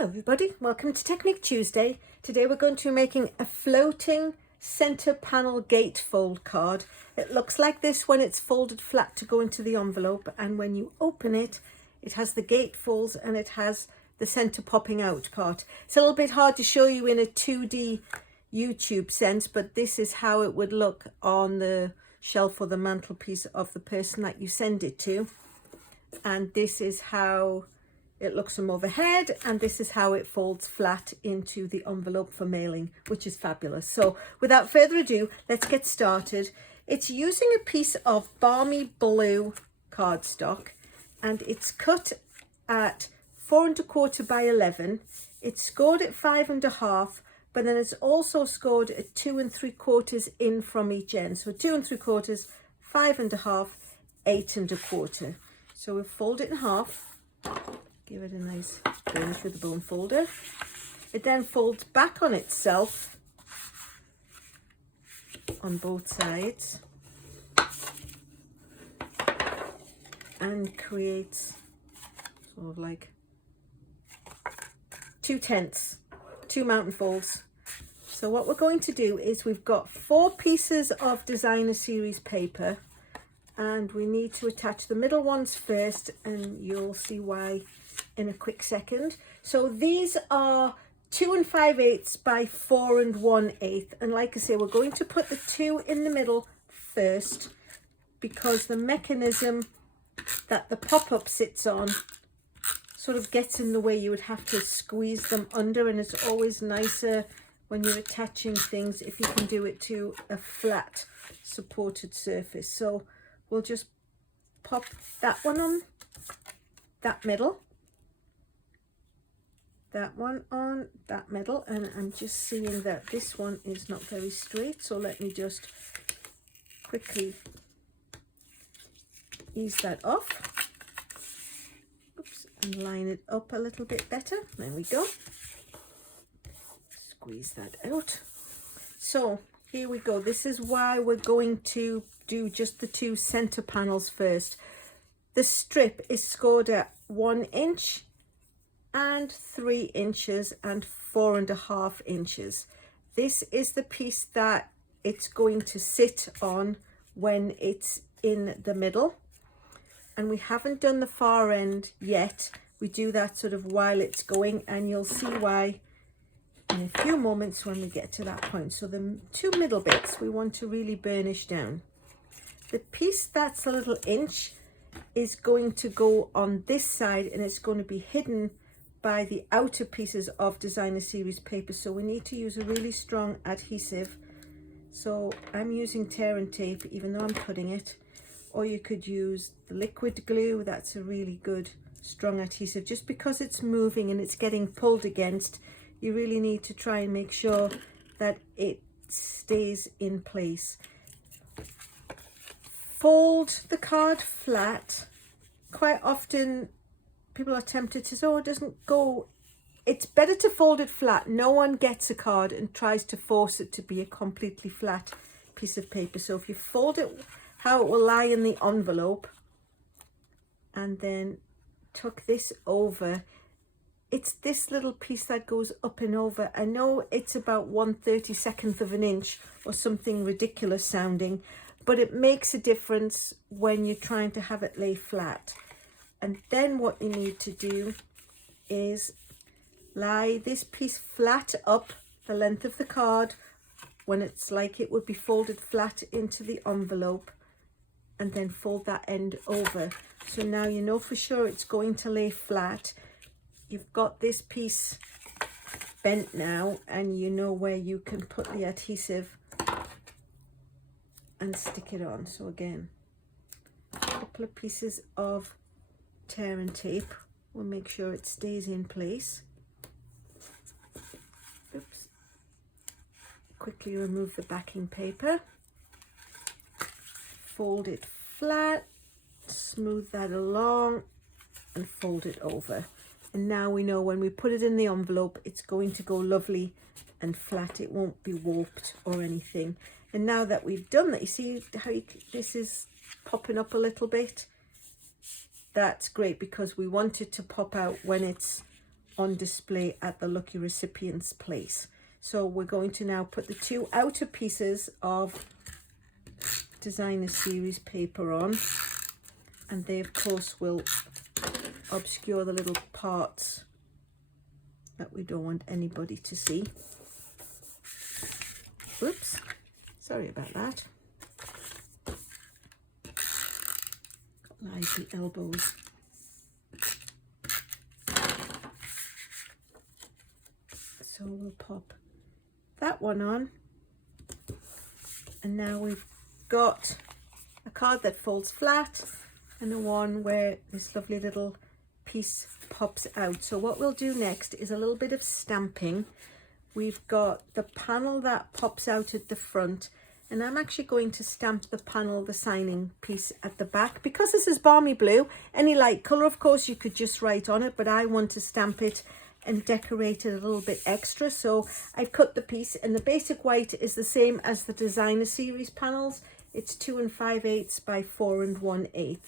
Hello everybody, welcome to Technique Tuesday. Today we're going to be making a floating center panel gatefold card. It looks like this when it's folded flat to go into the envelope, and when you open it, it has the gatefolds and it has the center popping out part. It's a little bit hard to show you in a 2D YouTube sense, but this is how it would look on the shelf or the mantelpiece of the person that you send it to. And this is how it looks from overhead, and this is how it folds flat into the envelope for mailing, which is fabulous. So without further ado, let's get started. It's using a piece of Balmy Blue cardstock, and it's cut at 4 1/4 by 11. It's scored at 5 1/2, but then it's also scored at 2 3/4 in from each end. So 2 3/4, 5 1/2, 8 1/4. So we'll fold it in half. Give it a nice burnish with the bone folder. It then folds back on itself on both sides and creates sort of like 2/10, 2 mountain folds. So what we're going to do is we've got 4 pieces of designer series paper, and we need to attach the middle ones first, and you'll see why in a quick second. So these are 2 5/8 by 4 1/8, and like I say, we're going to put the 2 in the middle first because the mechanism that the pop-up sits on sort of gets in the way. You would have to squeeze them under, and it's always nicer when you're attaching things if you can do it to a flat supported surface. So we'll just pop that one on that middle, that one on that middle, and I'm just seeing that this one is not very straight, so let me just quickly ease that off. Oops, and line it up a little bit better. There we go. Squeeze that out. So here we go. This is why we're going to do just the 2 center panels first. The strip is scored at 1 inch and 3 inches and 4 1/2 inches. This is the piece that it's going to sit on when it's in the middle, and we haven't done the far end yet. We do that sort of while it's going, and you'll see why in a few moments when we get to that point. So the 2 middle bits we want to really burnish down. The piece that's a little inch is going to go on this side, and it's going to be hidden by the outer pieces of designer series paper. So we need to use a really strong adhesive. So I'm using tear and tape, even though I'm cutting it, or you could use the liquid glue. That's a really good strong adhesive. Just because it's moving and it's getting pulled against, you really need to try and make sure that it stays in place. Fold the card flat. Quite often people are tempted to say, oh, it doesn't go. It's better to fold it flat. No one gets a card and tries to force it to be a completely flat piece of paper. So if you fold it how it will lie in the envelope and then tuck this over, it's this little piece that goes up and over. I know it's about 1/32 of an inch or something ridiculous sounding, but it makes a difference when you're trying to have it lay flat. And then what you need to do is lie this piece flat up the length of the card when it's like it would be folded flat into the envelope, and then fold that end over. So now you know for sure it's going to lay flat. You've got this piece bent now, and you know where you can put the adhesive and stick it on. So again, a couple of pieces of tear and tape will make sure it stays in place. Oops. Quickly remove the backing paper. Fold it flat, smooth that along, and fold it over. And now we know when we put it in the envelope, it's going to go lovely and flat. It won't be warped or anything. And now that we've done that, you see how this is popping up a little bit? That's great because we want it to pop out when it's on display at the lucky recipient's place. So we're going to now put the 2 outer pieces of designer series paper on, and they of course will obscure the little parts that we don't want anybody to see. Whoops, sorry about that. Got lively elbows. So we'll pop that one on, and now we've got a card that folds flat and the one where this lovely little piece pops out. So what we'll do next is a little bit of stamping. We've got the panel that pops out at the front, and I'm actually going to stamp the panel, the signing piece at the back. Because this is Balmy Blue, any light colour of course you could just write on it, but I want to stamp it and decorate it a little bit extra. So I cut the piece, and the basic white is the same as the designer series panels. It's 2 5/8 by 4 1/8.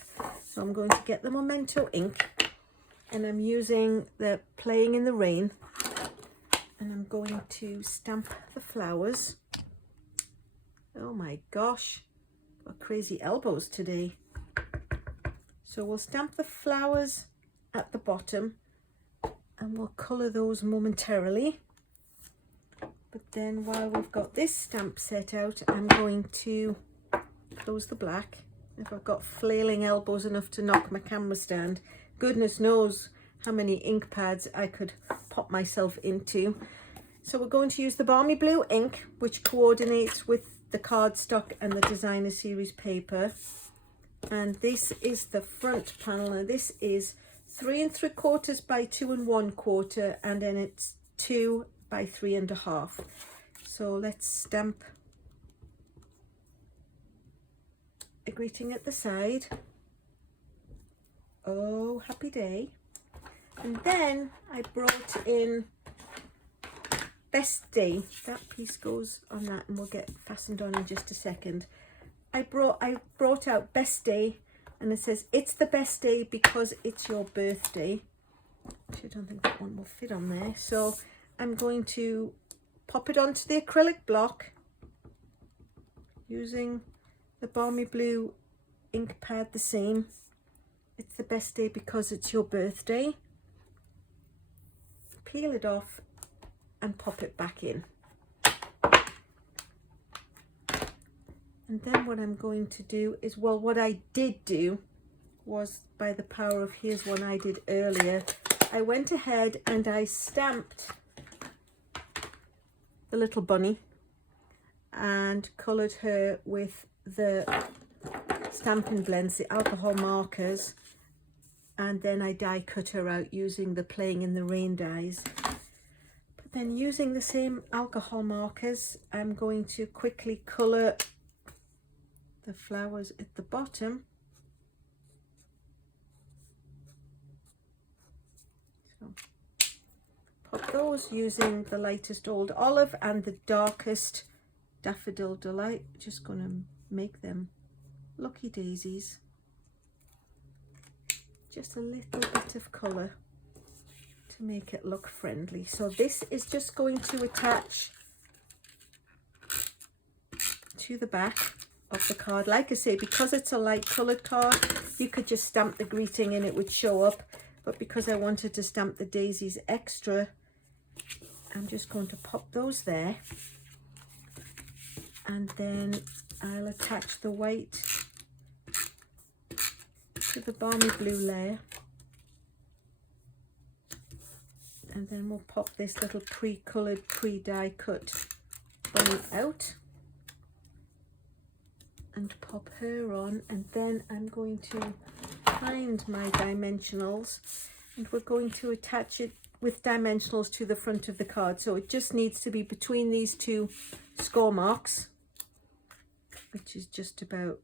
So I'm going to get the Memento ink, and I'm using the Playing in the Rain, and I'm going to stamp the flowers. Oh my gosh, got crazy elbows today. So we'll stamp the flowers at the bottom, and we'll colour those momentarily. But then while we've got this stamp set out, I'm going to close the black. If I've got flailing elbows enough to knock my camera stand, goodness knows how many ink pads I could pop myself into. So we're going to use the Balmy Blue ink, which coordinates with the cardstock and the designer series paper. And this is the front panel, and this is 3 3/4 by 2 1/4, and then it's 2 by 3 1/2. So let's stamp a greeting at the side. Oh, happy day. And then I brought in Best Day. That piece goes on that, and we'll get fastened on in just a second. I brought out Best Day, and it says it's the best day because it's your birthday. Actually, I don't think that one will fit on there. So I'm going to pop it onto the acrylic block using the Balmy Blue ink pad, the same. It's the best day because it's your birthday. Peel it off and pop it back in. And then what I'm going to do is, well, what I did do was, by the power of here's one I did earlier, I went ahead and I stamped the little bunny and coloured her with the Stampin Blands, the alcohol markers, and then I die cut her out using the Playing in the Rain dies. But then using the same alcohol markers, I'm going to quickly colour the flowers at the bottom. So pop those using the lightest Old Olive and the darkest Daffodil Delight. Just going to make them lucky daisies. Just a little bit of colour to make it look friendly. So this is just going to attach to the back of the card. Like I say, because it's a light coloured card, you could just stamp the greeting and it would show up. But because I wanted to stamp the daisies extra, I'm just going to pop those there. And then I'll attach the white to the Balmy Blue layer, and then we'll pop this little pre-coloured, pre-die cut bunny out and pop her on. And then I'm going to find my dimensionals, and we're going to attach it with dimensionals to the front of the card. So it just needs to be between these two score marks, which is just about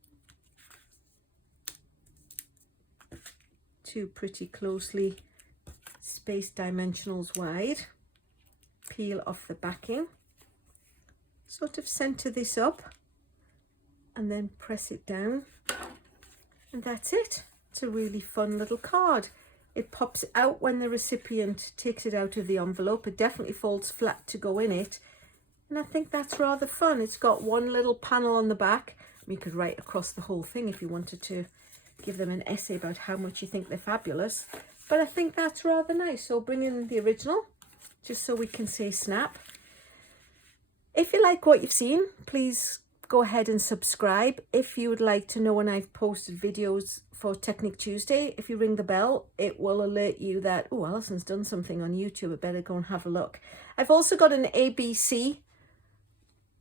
two pretty closely spaced dimensionals wide. Peel off the backing, sort of center this up, and then press it down, and that's it. It's a really fun little card. It pops out when the recipient takes it out of the envelope. It definitely folds flat to go in it. And I think that's rather fun. It's got one little panel on the back. You could write across the whole thing if you wanted to give them an essay about how much you think they're fabulous. But I think that's rather nice. So bring in the original, just so we can say snap. If you like what you've seen, please go ahead and subscribe. If you would like to know when I've posted videos for Technique Tuesday, if you ring the bell, it will alert you that, oh, Alyson's done something on YouTube. I better go and have a look. I've also got an ABC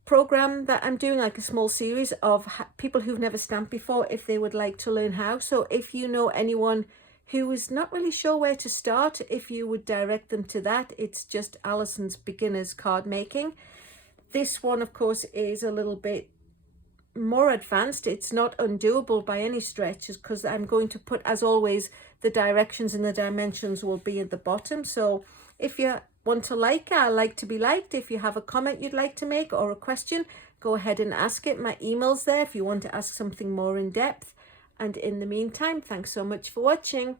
program that I'm doing, like a small series of people who've never stamped before, if they would like to learn how. So if you know anyone who is not really sure where to start, if you would direct them to that, it's just Alyson's Beginners Card Making. This one, of course, is a little bit more advanced. It's not undoable by any stretch, because I'm going to put, as always, the directions and the dimensions will be at the bottom. So if you want to like, I like to be liked. If you have a comment you'd like to make or a question, go ahead and ask it. My email's there if you want to ask something more in depth. And in the meantime, thanks so much for watching.